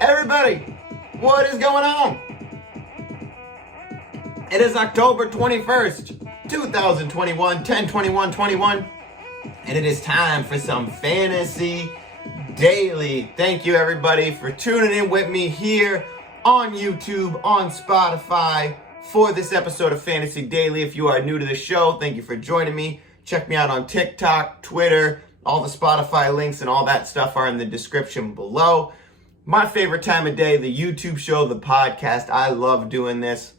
Everybody, what is going on? It is October 21st, 2021, 10/21/21, and it is time for some Fantasy Daily. Thank you, everybody, for tuning in with me here on YouTube, on Spotify, for this episode of Fantasy Daily. If you are new to the show, thank you for joining me. Check me out on TikTok, Twitter. All the Spotify links and all that stuff are in the description below. My favorite time of day, the YouTube show, the podcast. I love doing this.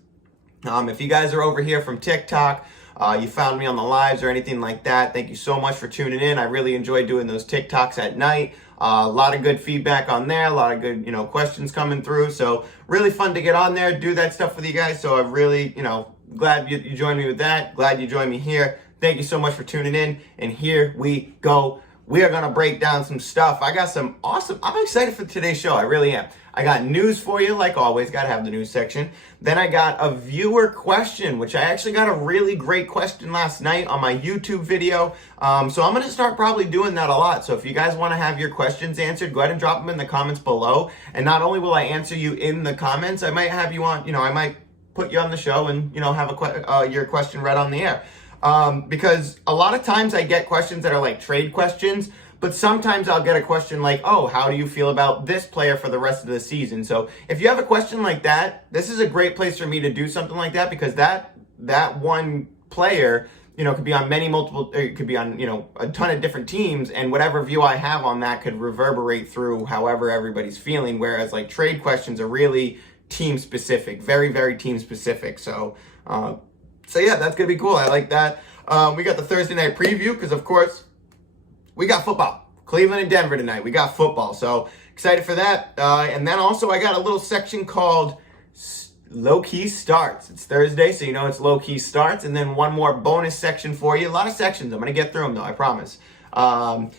If you guys are over here from TikTok, you found me on the lives or anything like that, thank you so much for tuning in. I really enjoy doing those TikToks at night. A lot of good feedback on there, a lot of good, questions coming through. So really fun to get on there, do that stuff with you guys. So I'm really, glad you joined me with that. Glad you joined me here. Thank you so much for tuning in. And here we go. We are going to break down some stuff. I got some awesome, I'm excited for today's show. I really am. I got news for you, like always, got to have the news section. Then I got a viewer question, which I actually got a really great question last night on my YouTube video. So I'm going to start probably doing that a lot. So if you guys want to have your questions answered, go ahead and drop them in the comments below. And not only will I answer you in the comments, I might have you on, I might put you on the show and, have your question read on the air. Because a lot of times I get questions that are like trade questions, but sometimes I'll get a question like, oh, how do you feel about this player for the rest of the season? So if you have a question like that, this is a great place for me to do something like that, because that one player, could be on it could be on, a ton of different teams, and whatever view I have on that could reverberate through however everybody's feeling. Whereas like trade questions are really team specific, very, very team specific. So yeah, that's going to be cool. I like that. We got the Thursday night preview because, of course, we got football. Cleveland and Denver tonight. We got football. So excited for that. And then also I got a little section called Low-Key Starts. It's Thursday, so it's Low-Key Starts. And then one more bonus section for you. A lot of sections. I'm going to get through them, though. I promise. Spotify,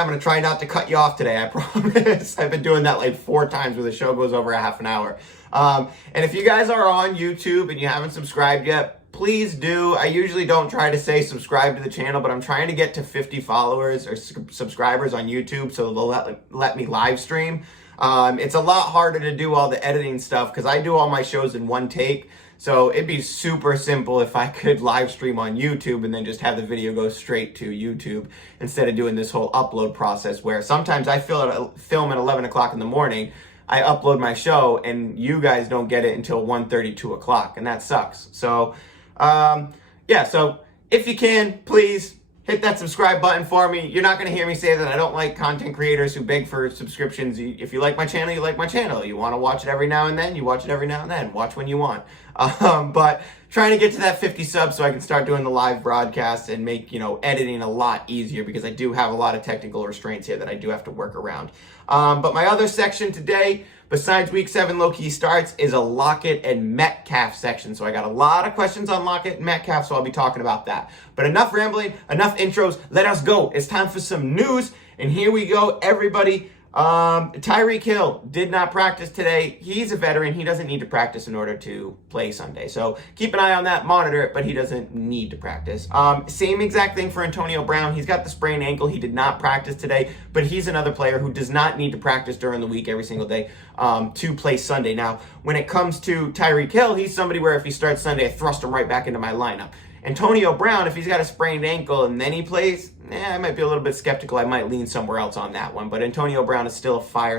I'm going to try not to cut you off today. I promise. I've been doing that like 4 times where the show goes over a half an hour. And if you guys are on YouTube and you haven't subscribed yet, please do. I usually don't try to say subscribe to the channel, but I'm trying to get to 50 followers or subscribers on YouTube so they'll let me live stream. It's a lot harder to do all the editing stuff because I do all my shows in one take. So it'd be super simple if I could live stream on YouTube and then just have the video go straight to YouTube instead of doing this whole upload process where sometimes I film at 11 o'clock in the morning. I upload my show and you guys don't get it until 1:30, 2 o'clock, and that sucks. So so if you can, please hit that subscribe button for me. You're not going to hear me say that I don't like content creators who beg for subscriptions. If you like my channel, you like my channel. You want to watch it every now and then, you watch it every now and then. Watch when you want. But trying to get to that 50 subs so I can start doing the live broadcast and make, editing a lot easier because I do have a lot of technical restraints here that I do have to work around. But my other section today, besides Week 7 Low-Key Starts, is a Lockett and Metcalf section. So I got a lot of questions on Lockett and Metcalf, so I'll be talking about that. But enough rambling, enough intros. Let us go. It's time for some news. And here we go, everybody. Tyreek Hill did not practice today. He's a veteran. He doesn't need to practice in order to play Sunday. So keep an eye on that, monitor it, but he doesn't need to practice. Same exact thing for Antonio Brown. He's got the sprained ankle. He did not practice today, but he's another player who does not need to practice during the week every single day to play Sunday. Now, when it comes to Tyreek Hill, he's somebody where if he starts Sunday, I thrust him right back into my lineup. Antonio Brown, if he's got a sprained ankle and then he plays, I might be a little bit skeptical. I might lean somewhere else on that one. But Antonio Brown is still a fire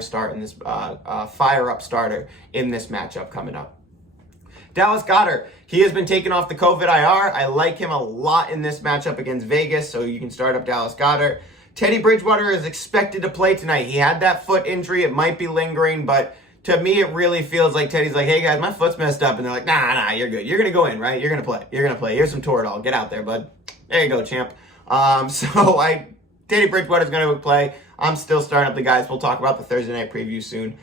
up starter in this matchup coming up. Dallas Goedert, he has been taken off the COVID IR. I like him a lot in this matchup against Vegas, so you can start up Dallas Goedert. Teddy Bridgewater is expected to play tonight. He had that foot injury. It might be lingering, but to me, it really feels like Teddy's like, hey, guys, my foot's messed up. And they're like, nah, you're good. You're going to go in, right? You're going to play. You're going to play. Here's some Toradol. Get out there, bud. There you go, champ. Teddy Bridgewater's going to play. I'm still starting up the guys. We'll talk about the Thursday night preview soon.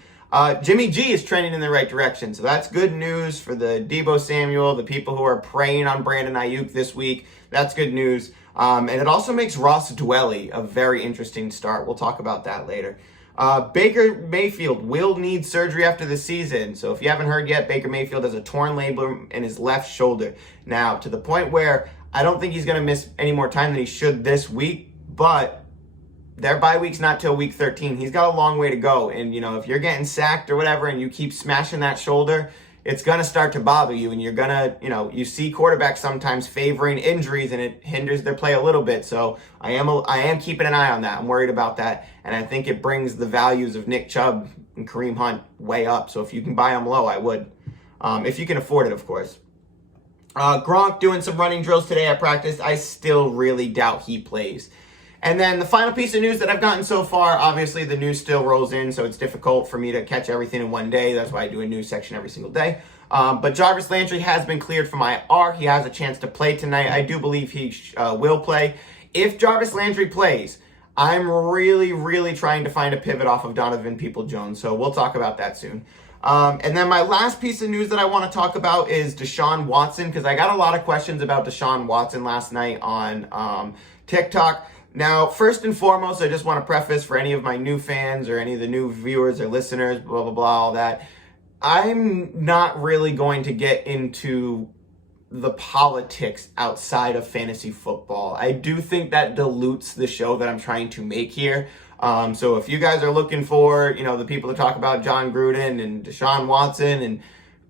Jimmy G is trending in the right direction. So that's good news for the Deebo Samuel, the people who are preying on Brandon Ayuk this week. That's good news. And it also makes Ross Dwelly a very interesting start. We'll talk about that later. Baker Mayfield will need surgery after the season. So if you haven't heard yet, Baker Mayfield has a torn labrum in his left shoulder. Now, to the point where I don't think he's going to miss any more time than he should this week, but their bye week's not till week 13. He's got a long way to go. And, if you're getting sacked or whatever and you keep smashing that shoulder, it's going to start to bother you. And you're going to, you see quarterbacks sometimes favoring injuries and it hinders their play a little bit. So I am keeping an eye on that. I'm worried about that. And I think it brings the values of Nick Chubb and Kareem Hunt way up. So if you can buy them low, I would. If you can afford it, of course. Gronk doing some running drills today at practice. I still really doubt he plays. And then the final piece of news that I've gotten so far, obviously the news still rolls in, so it's difficult for me to catch everything in one day. That's why I do a news section every single day. But Jarvis Landry has been cleared from IR. He has a chance to play tonight. I do believe he will play. If Jarvis Landry plays, I'm really, really trying to find a pivot off of Donovan Peoples-Jones, so we'll talk about that soon. And then my last piece of news that I want to talk about is Deshaun Watson, because I got a lot of questions about Deshaun Watson last night on TikTok. Now, first and foremost, I just want to preface for any of my new fans or any of the new viewers or listeners, blah, blah, blah, all that. I'm not really going to get into the politics outside of fantasy football. I do think that dilutes the show that I'm trying to make here. So if you guys are looking for, the people to talk about John Gruden and Deshaun Watson and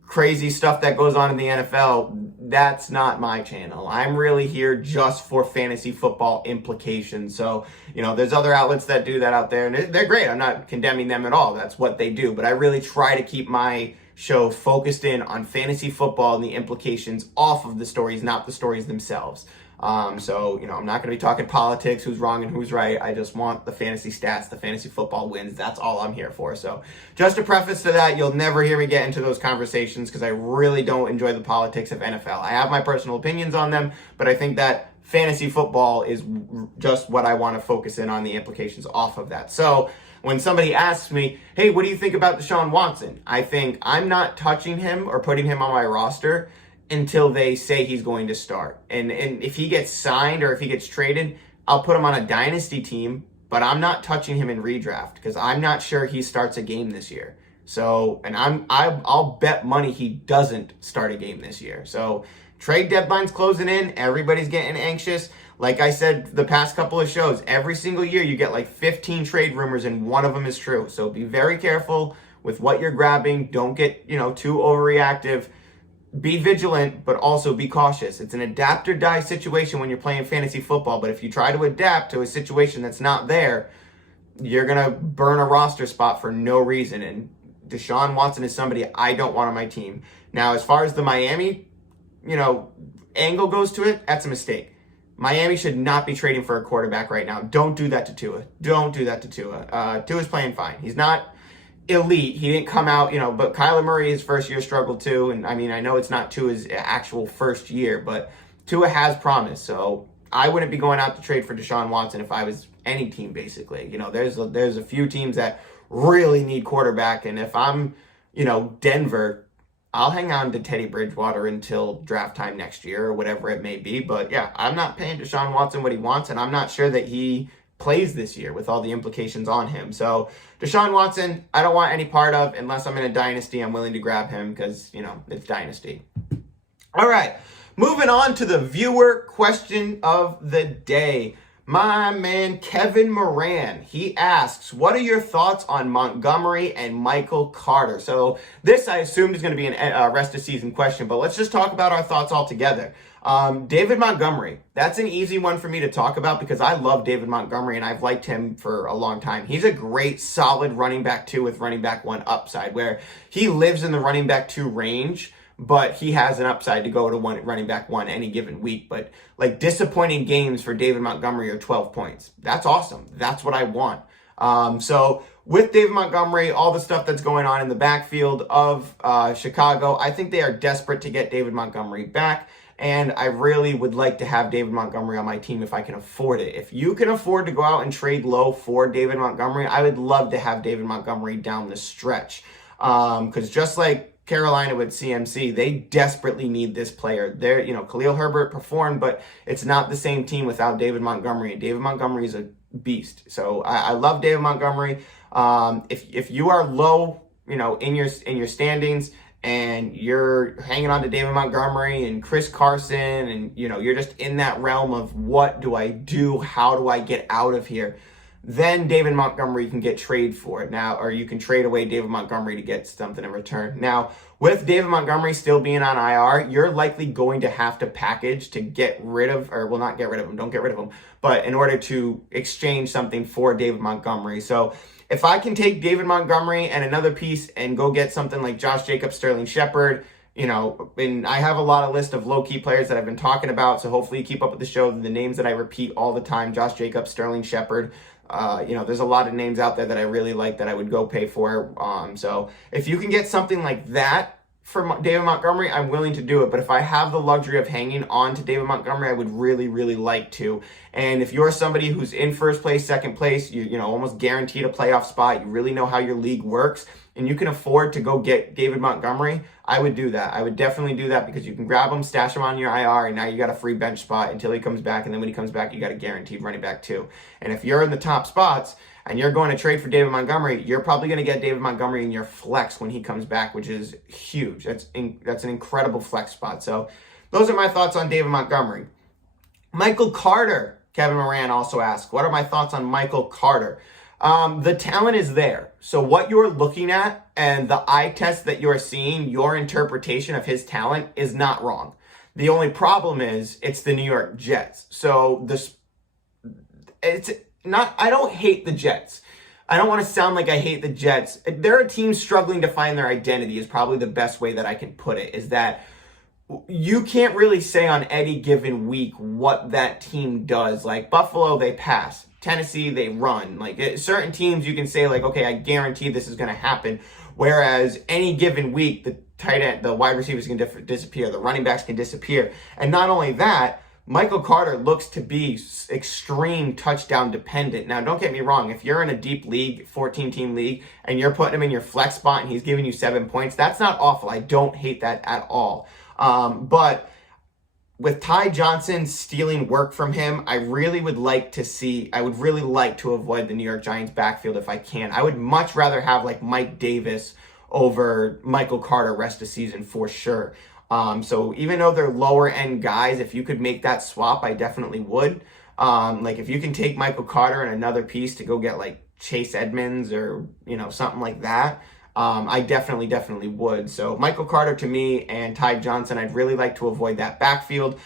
crazy stuff that goes on in the NFL, that's not my channel. I'm really here just for fantasy football implications. So, there's other outlets that do that out there, and they're great. I'm not condemning them at all. That's what they do. But I really try to keep my show focused in on fantasy football and the implications off of the stories, not the stories themselves. So, I'm not going to be talking politics, who's wrong and who's right. I just want the fantasy stats, the fantasy football wins. That's all I'm here for. So just a preface to that, you'll never hear me get into those conversations because I really don't enjoy the politics of NFL. I have my personal opinions on them, but I think that fantasy football is just what I want to focus in on, the implications off of that. So when somebody asks me, hey, what do you think about Deshaun Watson? I think I'm not touching him or putting him on my roster until they say he's going to start. And if he gets signed or if he gets traded, I'll put him on a dynasty team, but I'm not touching him in redraft because I'm not sure he starts a game this year. So, and I'll bet money he doesn't start a game this year. So trade deadline's closing in. Everybody's getting anxious. Like I said the past couple of shows, every single year you get like 15 trade rumors and one of them is true. So be very careful with what you're grabbing. Don't get, too overreactive. Be vigilant, but also be cautious. It's an adapt or die situation when you're playing fantasy football, but if you try to adapt to a situation that's not there, you're going to burn a roster spot for no reason, and Deshaun Watson is somebody I don't want on my team. Now, as far as the Miami, angle goes to it, that's a mistake. Miami should not be trading for a quarterback right now. Don't do that to Tua. Don't do that to Tua. Tua's playing fine. He's not elite. He didn't come out, but Kyler Murray, his first year struggled too. And I know it's not Tua's actual first year, but Tua has promise. So I wouldn't be going out to trade for Deshaun Watson if I was any team, basically. There's a few teams that really need quarterback. And if I'm, Denver, I'll hang on to Teddy Bridgewater until draft time next year or whatever it may be. But yeah, I'm not paying Deshaun Watson what he wants. And I'm not sure that he plays this year with all the implications on him. So Deshaun Watson, I don't want any part of unless I'm in a dynasty. I'm willing to grab him because, it's dynasty. All right, moving on to the viewer question of the day. My man, Kevin Moran, he asks, what are your thoughts on Montgomery and Michael Carter? So this, I assumed, is going to be an rest of season question, but let's just talk about our thoughts all together. David Montgomery, that's an easy one for me to talk about because I love David Montgomery and I've liked him for a long time. He's a great, solid running back 2 with running back 1 upside, where he lives in the running back 2 range, but he has an upside to go to running back 1 any given week. But like disappointing games for David Montgomery are 12 points. That's awesome. That's what I want. So with David Montgomery, all the stuff that's going on in the backfield of Chicago, I think they are desperate to get David Montgomery back. And I really would like to have David Montgomery on my team if I can afford it. If you can afford to go out and trade low for David Montgomery, I would love to have David Montgomery down the stretch. Because just like Carolina with CMC, they desperately need this player. Khalil Herbert performed, but it's not the same team without David Montgomery. And David Montgomery is a beast. So I love David Montgomery. If you are low, in your standings, and you're hanging on to David Montgomery and Chris Carson, and you're just in that realm of what do I do? How do I get out of here? then David Montgomery can get traded for it now, or you can trade away David Montgomery to get something in return. Now, with David Montgomery still being on IR, you're likely going to have to package to get rid of, or well, not get rid of him, don't get rid of him, but in order to exchange something for David Montgomery. So if I can take David Montgomery and another piece and go get something like Josh Jacobs, Sterling Shepard, and I have a lot of list of low-key players that I've been talking about, so hopefully you keep up with the show. The names that I repeat all the time: Josh Jacobs, Sterling Shepard. There's a lot of names out there that I really like that I would go pay for. So if you can get something like that for David Montgomery, I'm willing to do it. But if I have the luxury of hanging on to David Montgomery, I would really, really like to. And if you're somebody who's in first place, second place, you almost guaranteed a playoff spot, you really know how your league works, and you can afford to go get David Montgomery, I would do that. I would definitely do that because you can grab him, stash him on your IR, and now you got a free bench spot until he comes back. And then when he comes back, you got a guaranteed running back too. And if you're in the top spots and you're going to trade for David Montgomery, you're probably going to get David Montgomery in your flex when he comes back, which is huge. That's an incredible flex spot. So those are my thoughts on David Montgomery. Michael Carter, Kevin Moran also asked, what are my thoughts on Michael Carter? The talent is there. So what you're looking at and the eye test that you're seeing, your interpretation of his talent is not wrong. The only problem is it's the New York Jets. So I don't hate the Jets. I don't want to sound like I hate the Jets. They're a team struggling to find their identity is probably the best way that I can put it, is that you can't really say on any given week what that team does. Like Buffalo, they pass. Tennessee, they run. Like certain teams, you can say like, okay, I guarantee this is going to happen. Whereas any given week, the tight end, the wide receivers can disappear. The running backs can disappear. And not only that, Michael Carter looks to be extreme touchdown dependent. Now, don't get me wrong. If you're in a deep league, 14-team league, and you're putting him in your flex spot and he's giving you 7 points, that's not awful. I don't hate that at all. But with Ty Johnson stealing work from him, I would really like to avoid the New York Giants backfield if I can. I would much rather have like Mike Davis over Michael Carter rest of season for sure. So even though they're lower end guys, if you could make that swap, I definitely would. Like if you can take Michael Carter and another piece to go get like Chase Edmonds or, something like that, I definitely would. So Michael Carter to me and Ty Johnson, I'd really like to avoid that backfield.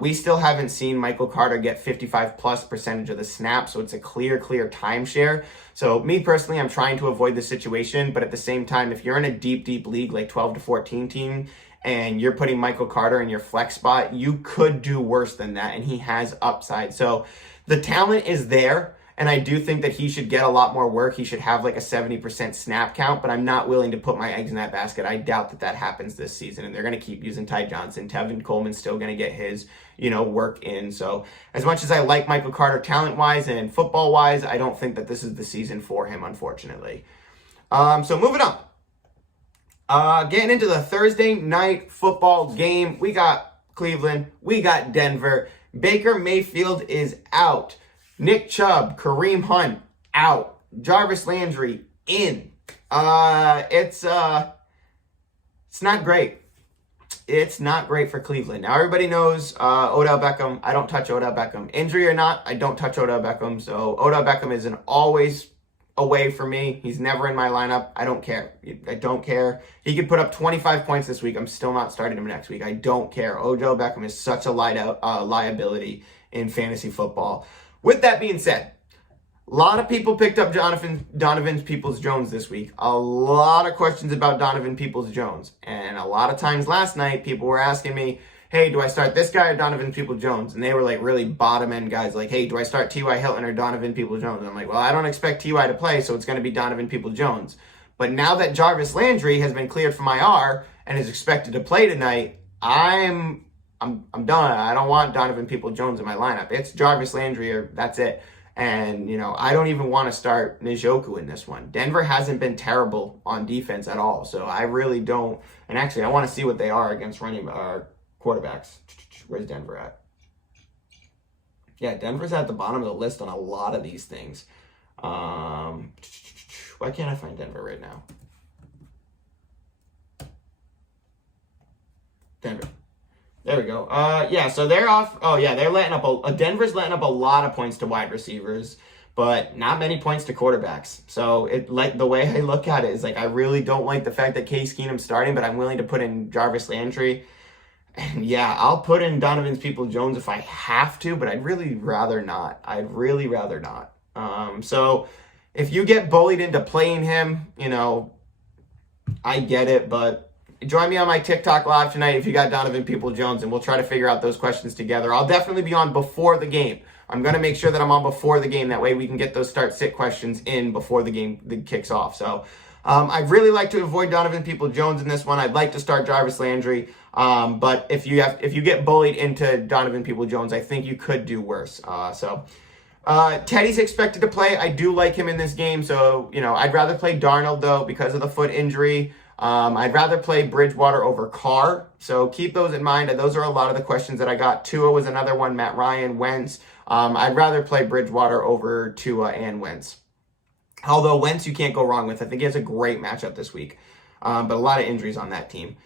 We still haven't seen Michael Carter get 55+% of the snaps, so it's a clear timeshare. So me personally, I'm trying to avoid the situation, but at the same time, if you're in a deep league, like 12 to 14 team, and you're putting Michael Carter in your flex spot, you could do worse than that, and he has upside. So the talent is there. And I do think that he should get a lot more work. He should have like a 70% snap count, but I'm not willing to put my eggs in that basket. I doubt that happens this season, and they're going to keep using Ty Johnson. Tevin Coleman's still going to get his, work in. So as much as I like Michael Carter talent-wise and football-wise, I don't think that this is the season for him, unfortunately. So moving on. Getting into the Thursday night football game, we got Cleveland, we got Denver. Baker Mayfield is out. Nick Chubb, Kareem Hunt, out. Jarvis Landry, in. It's not great. It's not great for Cleveland. Now, everybody knows Odell Beckham. I don't touch Odell Beckham. Injury or not, I don't touch Odell Beckham. So Odell Beckham is an always away for me. He's never in my lineup. I don't care. I don't care. He could put up 25 points this week. I'm still not starting him next week. I don't care. Odell Beckham is such a liability in fantasy football. With that being said, a lot of people picked up Donovan Peoples-Jones this week. A lot of questions about Donovan Peoples-Jones. And a lot of times last night, people were asking me, hey, do I start this guy or Donovan Peoples-Jones? And they were like really bottom-end guys like, hey, do I start T.Y. Hilton or Donovan Peoples-Jones? And I'm like, well, I don't expect T.Y. to play, so it's going to be Donovan Peoples-Jones. But now that Jarvis Landry has been cleared from IR and is expected to play tonight, I'm done. I don't want Donovan Peoples-Jones in my lineup. It's Jarvis Landry or that's it. And, I don't even want to start Njoku in this one. Denver hasn't been terrible on defense at all. So I really don't. And actually, I want to see what they are against quarterbacks. Where's Denver at? Yeah, Denver's at the bottom of the list on a lot of these things. Why can't I find Denver right now? Denver. There we go. Yeah, so they're off. Oh, yeah, they're letting up Denver's letting up a lot of points to wide receivers. but not many points to quarterbacks. So it, like, the way I look at it is like, I really don't like the fact that Case Keenum's starting, but I'm willing to put in Jarvis Landry. And yeah, I'll put in Donovan Peoples-Jones if I have to, but I'd really rather not. I'd really rather not. So if you get bullied into playing him, you know, I get it, but join me on my TikTok live tonight if you got Donovan Peoples-Jones, and we'll try to figure out those questions together. I'll definitely be on before the game. I'm going to make sure that I'm on before the game. That way we can get those start-sit questions in before the game kicks off. So I'd really like to avoid Donovan Peoples-Jones in this one. I'd like to start Jarvis Landry. But if you get bullied into Donovan Peoples-Jones, I think you could do worse. Teddy's expected to play. I do like him in this game. So, you know, I'd rather play Darnold, though, because of the foot injury. I'd rather play Bridgewater over Carr. So keep those in mind. Those are a lot of the questions that I got. Tua was another one. Matt Ryan, Wentz. I'd rather play Bridgewater over Tua and Wentz. Although Wentz you can't go wrong with. I think he has a great matchup this week. But a lot of injuries on that team.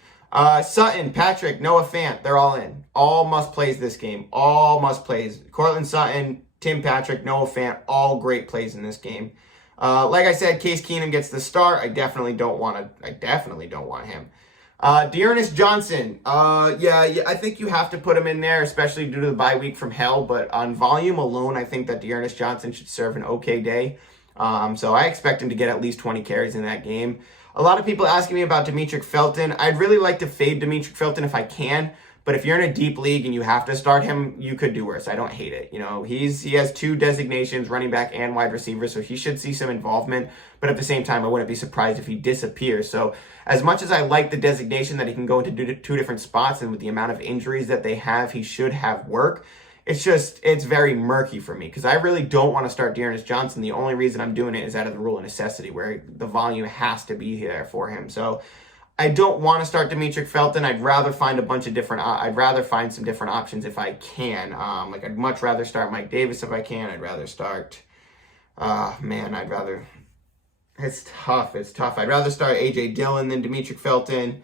Sutton, Patrick, Noah Fant, they're all in. All must plays this game. All must plays. Cortland Sutton, Tim Patrick, Noah Fant, all great plays in this game. Like I said, Case Keenum gets the start. I definitely don't want him. Dearness Johnson, yeah, I think you have to put him in there, especially due to the bye week from hell. But on volume alone, I think that Dearness Johnson should serve an okay day. So I expect him to get at least 20 carries in that game. A lot of people asking me about Demetric Felton. I'd really like to fade Demetric Felton if I can. But if you're in a deep league and you have to start him, you could do worse. I don't hate it. You know, he has 2 designations, running back and wide receiver, so he should see some involvement. But at the same time, I wouldn't be surprised if he disappears. So as much as I like the designation that he can go into 2 different spots, and with the amount of injuries that they have, he should have work. It's very murky for me because I really don't want to start Dearness Johnson. The only reason I'm doing it is out of the rule of necessity, where the volume has to be there for him. So I don't want to start Demetric Felton. I'd rather find some different options if I can. Like I'd much rather start Mike Davis if I can. I'd rather start. It's tough. I'd rather start AJ Dillon than Demetric Felton.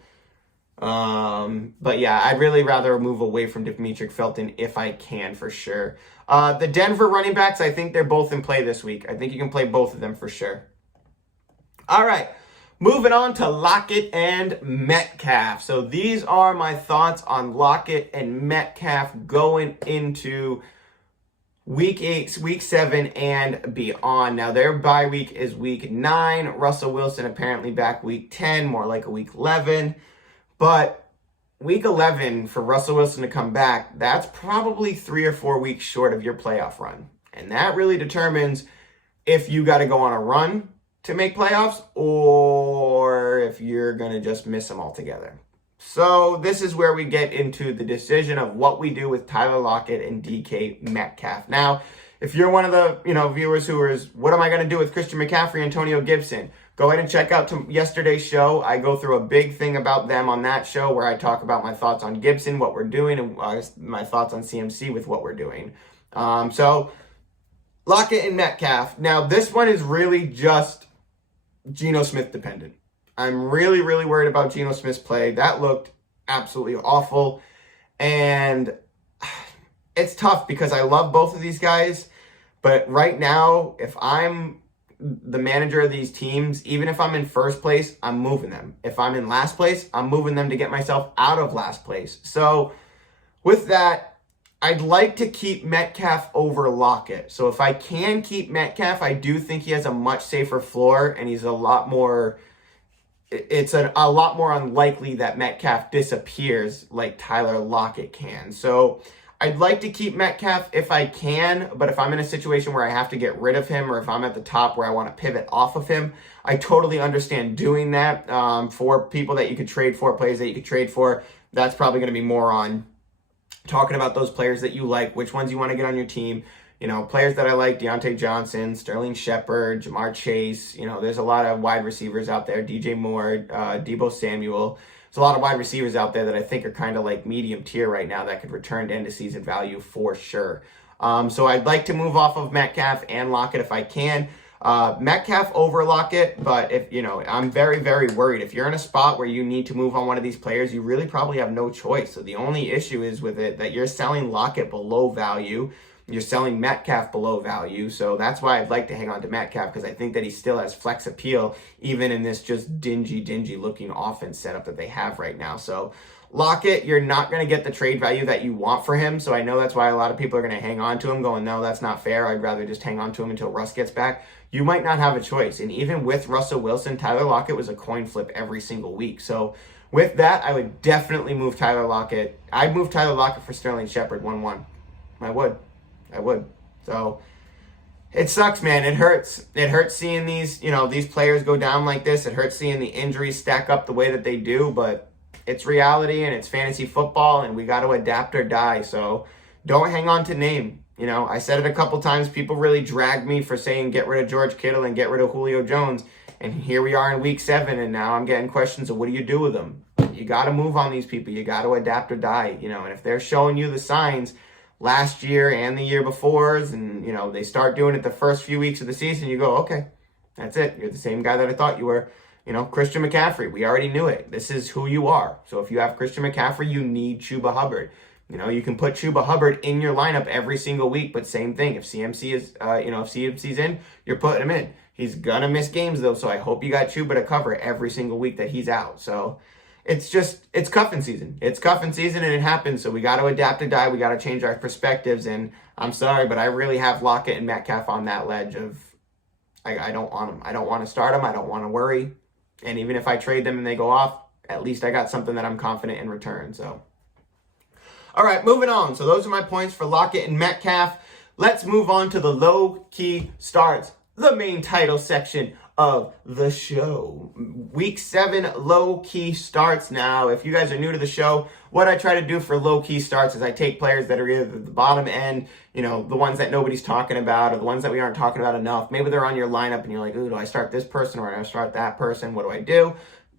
But yeah, I'd really rather move away from Demetric Felton if I can, for sure. The Denver running backs, I think they're both in play this week. I think you can play both of them for sure. All right. Moving on to Lockett and Metcalf. So these are my thoughts on Lockett and Metcalf going into week 8, week 7, and beyond. Now, their bye week is week 9. Russell Wilson apparently back week 10, more like a week 11. But week 11 for Russell Wilson to come back, that's probably 3 or 4 weeks short of your playoff run. And that really determines if you got to go on a run to make playoffs, or if you're going to just miss them altogether. So this is where we get into the decision of what we do with Tyler Lockett and DK Metcalf. Now, if you're one of the viewers who is, what am I going to do with Christian McCaffrey, Antonio Gibson? Go ahead and check out yesterday's show. I go through a big thing about them on that show where I talk about my thoughts on Gibson, what we're doing, and my thoughts on CMC with what we're doing. So Lockett and Metcalf. Now, this one is really just Geno Smith dependent. I'm really, really worried about Geno Smith's play. That looked absolutely awful. And it's tough because I love both of these guys. But right now, if I'm the manager of these teams, even if I'm in first place, I'm moving them. If I'm in last place, I'm moving them to get myself out of last place. So with that, I'd like to keep Metcalf over Lockett. So if I can keep Metcalf, I do think he has a much safer floor, and he's a lot more unlikely that Metcalf disappears like Tyler Lockett can. So I'd like to keep Metcalf if I can, but if I'm in a situation where I have to get rid of him, or if I'm at the top where I want to pivot off of him, I totally understand doing that. For people that you could trade for, players that you could trade for, that's probably going to be more on talking about those players that you like, which ones you want to get on your team. You know, players that I like, Deontay Johnson, Sterling Shepard, Jamar Chase. You know, there's a lot of wide receivers out there, DJ Moore, Deebo Samuel. There's a lot of wide receivers out there that I think are kind of like medium tier right now that could return to end of season value for sure. So I'd like to move off of Metcalf and Lockett if I can. Metcalf over Lockett, but I'm very, very worried. If you're in a spot where you need to move on one of these players, you really probably have no choice. So the only issue is with it that you're selling Lockett below value. You're selling Metcalf below value, so that's why I'd like to hang on to Metcalf, because I think that he still has flex appeal, even in this just dingy looking offense setup that they have right now. So Lockett, you're not going to get the trade value that you want for him, so I know that's why a lot of people are going to hang on to him, going, no, that's not fair. I'd rather just hang on to him until Russ gets back. You might not have a choice, and even with Russell Wilson, Tyler Lockett was a coin flip every single week. So with that, I would definitely move Tyler Lockett. I'd move Tyler Lockett for Sterling Shepard 1-1. I would. So it sucks, man. It hurts. It hurts seeing these players go down like this. It hurts seeing the injuries stack up the way that they do, but it's reality and it's fantasy football, and we got to adapt or die. So don't hang on to name. I said it a couple times. People really dragged me for saying get rid of George Kittle and get rid of Julio Jones. And here we are in week 7, and now I'm getting questions of what do you do with them? You got to move on these people. You got to adapt or die. And if they're showing you the signs last year and the year before, and they start doing it the first few weeks of the season, you go, okay, that's it. You're the same guy that I thought you were. Christian McCaffrey, we already knew it. This is who you are. So if you have Christian McCaffrey, you need Chuba Hubbard. You can put Chuba Hubbard in your lineup every single week, but same thing. If CMC is, if CMC's in, you're putting him in. He's gonna miss games though, so I hope you got Chuba to cover every single week that he's out. So it's cuffing season. It's cuffing season, and it happens. So we got to adapt or die. We got to change our perspectives. And I'm sorry, but I really have Lockett and Metcalf on that ledge of I don't want them. I don't want to start them. I don't want to worry. And even if I trade them and they go off, at least I got something that I'm confident in return. So, all right, moving on. So those are my points for Lockett and Metcalf. Let's move on to the low-key starts, the main title section of the show. Week 7 low-key starts. Now, if you guys are new to the show, what I try to do for low-key starts is I take players that are either the bottom end, the ones that nobody's talking about, or the ones that we aren't talking about enough. Maybe they're on your lineup and you're like, ooh, do I start this person or do I start that person? What do I do?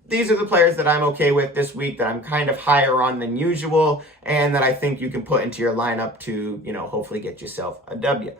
These are the players that I'm okay with this week, that I'm kind of higher on than usual, and that I think you can put into your lineup to, hopefully get yourself a W.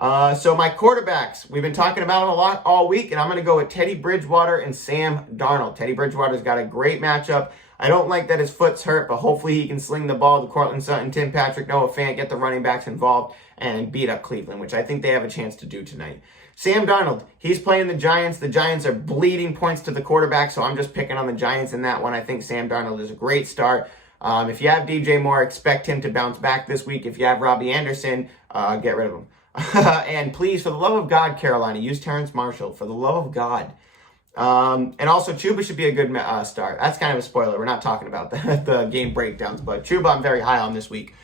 So my quarterbacks, we've been talking about them a lot all week, and I'm going to go with Teddy Bridgewater and Sam Darnold. Teddy Bridgewater's got a great matchup. I don't like that his foot's hurt, but hopefully he can sling the ball to Cortland Sutton, Tim Patrick, Noah Fant, get the running backs involved, and beat up Cleveland, which I think they have a chance to do tonight. Sam Darnold, he's playing the Giants. The Giants are bleeding points to the quarterback, so I'm just picking on the Giants in that one. I think Sam Darnold is a great start. If you have DJ Moore, expect him to bounce back this week. If you have Robbie Anderson, get rid of him. And please, for the love of God, Carolina, use Terrence Marshall. For the love of God. And also, Chuba should be a good start. That's kind of a spoiler. We're not talking about the game breakdowns, but Chuba I'm very high on this week.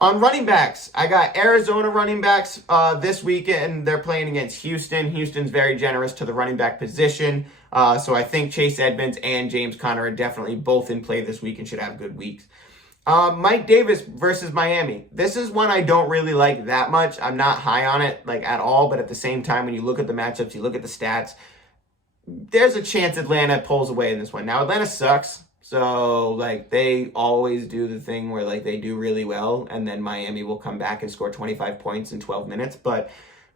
On running backs, I got Arizona running backs this weekend. They're playing against Houston. Houston's very generous to the running back position. So I think Chase Edmonds and James Conner are definitely both in play this week and should have good weeks. Mike Davis versus Miami. This is one I don't really like that much. I'm not high on it at all, but at the same time, when you look at the matchups, you look at the stats, there's a chance Atlanta pulls away in this one. Now, Atlanta sucks. So, they always do the thing where, they do really well, and then Miami will come back and score 25 points in 12 minutes. But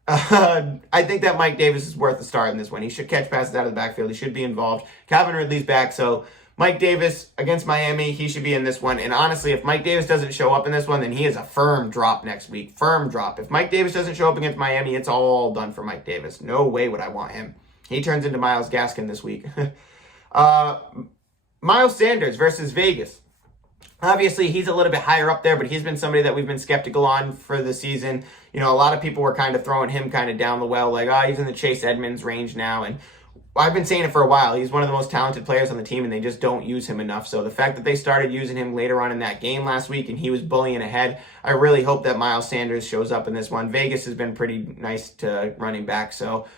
I think that Mike Davis is worth a start in this one. He should catch passes out of the backfield. He should be involved. Calvin Ridley's back, so Mike Davis against Miami, he should be in this one. And honestly, if Mike Davis doesn't show up in this one, then he is a firm drop next week. Firm drop. If Mike Davis doesn't show up against Miami, it's all done for Mike Davis. No way would I want him. He turns into Myles Gaskin this week. Miles Sanders versus Vegas. Obviously, he's a little bit higher up there, but he's been somebody that we've been skeptical on for the season. A lot of people were kind of throwing him kind of down the well, he's in the Chase Edmonds range now. And I've been saying it for a while. He's one of the most talented players on the team, and they just don't use him enough. So the fact that they started using him later on in that game last week and he was bullying ahead, I really hope that Miles Sanders shows up in this one. Vegas has been pretty nice to running back. So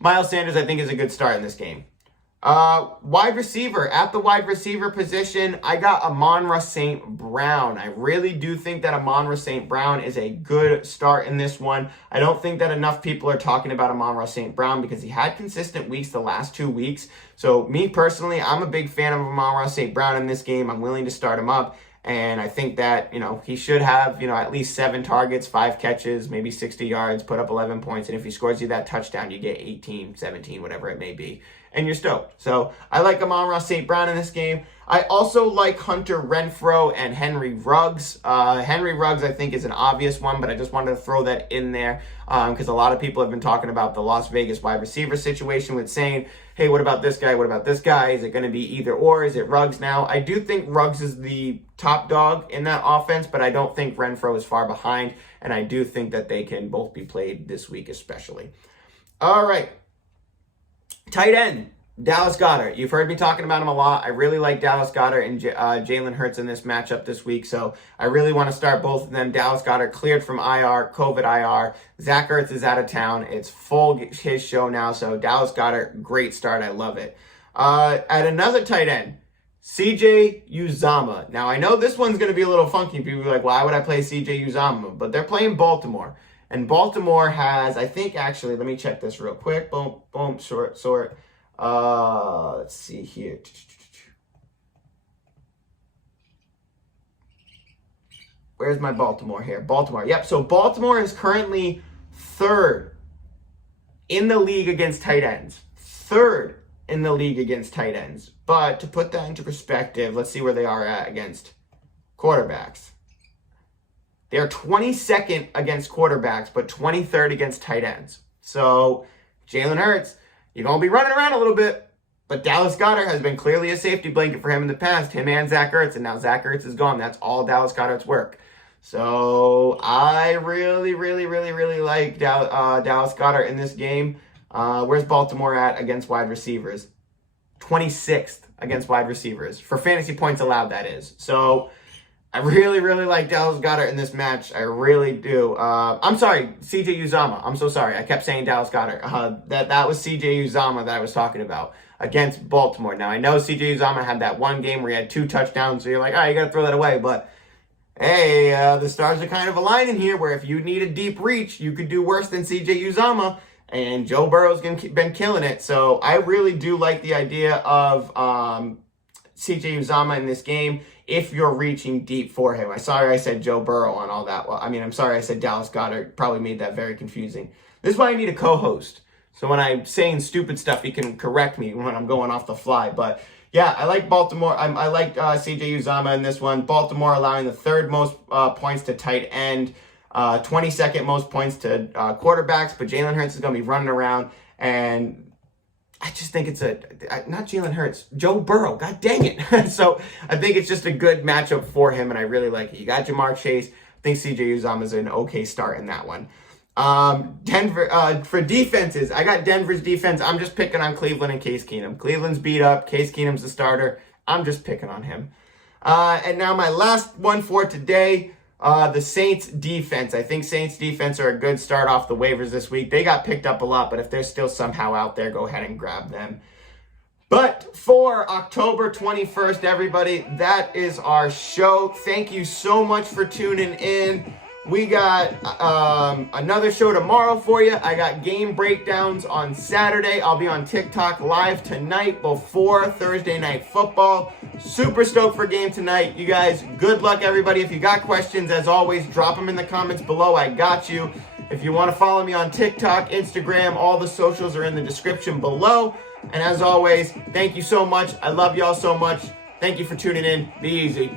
Miles Sanders, I think, is a good start in this game. Wide receiver. At the wide receiver position, I got Amon-Ra St. Brown. I really do think that Amon-Ra St. Brown is a good start in this one. I don't think that enough people are talking about Amon-Ra St. Brown because he had consistent weeks the last 2 weeks. So me personally, I'm a big fan of Amon-Ra St. Brown in this game. I'm willing to start him up. And I think that, he should have, at least 7 targets, 5 catches, maybe 60 yards, put up 11 points. And if he scores you that touchdown, you get 18, 17, whatever it may be. And you're stoked. So I like Amon-Ra St. Brown in this game. I also like Hunter Renfrow and Henry Ruggs. Henry Ruggs, I think, is an obvious one, but I just wanted to throw that in there because a lot of people have been talking about the Las Vegas wide receiver situation with saying, hey, what about this guy? What about this guy? Is it going to be either or? Is it Ruggs now? I do think Ruggs is the top dog in that offense, but I don't think Renfrow is far behind, and I do think that they can both be played this week especially. All right. Tight end. Dallas Goedert. You've heard me talking about him a lot. I really like Dallas Goedert and Jalen Hurts in this matchup this week, so I really want to start both of them. Dallas Goedert cleared from IR, COVID IR. Zach Ertz is out of town. It's full his show now, so Dallas Goedert, great start. I love it. At another tight end, CJ Uzomah. Now, I know this one's going to be a little funky. People are like, why would I play CJ Uzomah? But they're playing Baltimore, and Baltimore has, I think, actually, let me check this real quick. Boom, boom, sort. Let's see here. Where's my Baltimore here? Baltimore. Yep. So Baltimore is currently third in the league against tight ends. Third in the league against tight ends. But to put that into perspective, let's see where they are at against quarterbacks. They're 22nd against quarterbacks, but 23rd against tight ends. So Jalen Hurts, you're going to be running around a little bit, but Dallas Goedert has been clearly a safety blanket for him in the past, him and Zach Ertz, and now Zach Ertz is gone. That's all Dallas Goedert's work. So I really like Dallas Goedert in this game. Where's Baltimore at against wide receivers? 26th against wide receivers. For fantasy points allowed, that is. So I really like Dallas Goedert in this match. I really do. I'm sorry, CJ Uzomah. I'm so sorry. I kept saying Dallas Goedert. That was CJ Uzomah that I was talking about against Baltimore. Now, I know CJ Uzomah had that one game where he had 2 touchdowns, so you're like, you got to throw that away. But, hey, the stars are kind of aligning here where if you need a deep reach, you could do worse than CJ Uzomah. And Joe Burrow's been killing it. So I really do like the idea of CJ Uzomah in this game if you're reaching deep for him. I'm sorry I said Joe Burrow on all that. Well, I'm sorry I said Dallas Goedert. Probably made that very confusing. This is why I need a co-host. So when I'm saying stupid stuff, he can correct me when I'm going off the fly. But yeah, I like Baltimore. I like CJ Uzomah in this one. Baltimore allowing the 3rd most points to tight end, 22nd most points to quarterbacks. But Jalen Hurts is going to be running around, and I just think it's not Jalen Hurts, Joe Burrow. God dang it. So I think it's just a good matchup for him, and I really like it. You got Jamar Chase. I think CJ Uzomah is an okay start in that one. Denver, for defenses, I got Denver's defense. I'm just picking on Cleveland and Case Keenum. Cleveland's beat up. Case Keenum's the starter. I'm just picking on him. And now my last one for today, the Saints defense. I think Saints defense are a good start off the waivers this week. They got picked up a lot, but if they're still somehow out there, go ahead and grab them. But for October 21st, everybody, that is our show. Thank you so much for tuning in. We got another show tomorrow for you. I got game breakdowns on Saturday. I'll be on TikTok live tonight before Thursday Night Football. Super stoked for game tonight. You guys, good luck, everybody. If you got questions, as always, drop them in the comments below. I got you. If you want to follow me on TikTok, Instagram, all the socials are in the description below. And as always, thank you so much. I love y'all so much. Thank you for tuning in. Be easy.